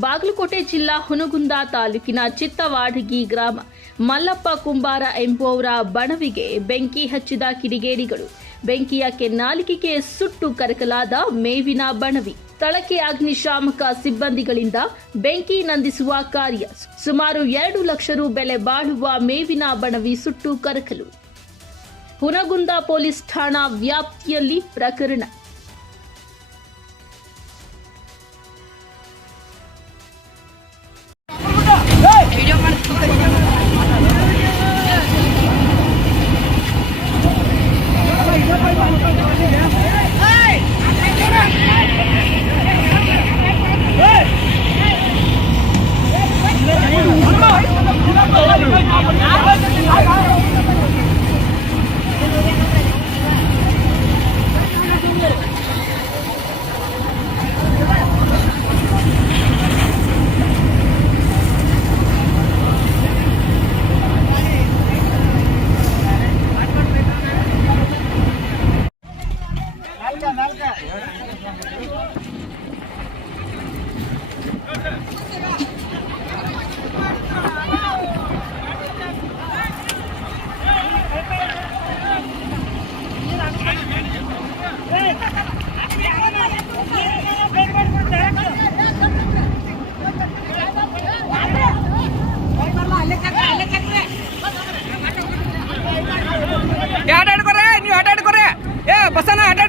ಬಾಗಲಕೋಟೆ ಜಿಲ್ಲಾ ಹುನಗುಂದ ತಾಲೂಕಿನ ಚಿತ್ತವಾಡಗಿ ಗ್ರಾಮ ಮಲ್ಲಪ್ಪ ಕುಂಬಾರ ಎಂಬುವವರ ಬಣವಿಗೆ ಬೆಂಕಿ ಹಚ್ಚಿದ ಕಿಡಿಗೇಡಿಗಳು. ಬೆಂಕಿಯ ಕೆನ್ನಾಲಿಗೆಗೆ ಸುಟ್ಟು ಕರಕಲಾದ ಮೇವಿನ ಬಣವಿ. ಸ್ಥಳಕ್ಕೆ ಅಗ್ನಿಶಾಮಕ ಸಿಬ್ಬಂದಿಗಳಿಂದ ಬೆಂಕಿ ನಂದಿಸುವ ಕಾರ್ಯ. ಸುಮಾರು 2 ಲಕ್ಷ ರು ಬೆಲೆ ಬಾಳುವ ಮೇವಿನ ಬಣವಿ ಸುಟ್ಟು ಕರಕಲು. ಹುನಗುಂದ ಪೊಲೀಸ್ ಠಾಣಾ ವ್ಯಾಪ್ತಿಯಲ್ಲಿ ಪ್ರಕರಣ. ನೀವು ಆಟ ಆಡ್ಕೊರೆ, ಬಸ್ಸನ್ನ ಆಟ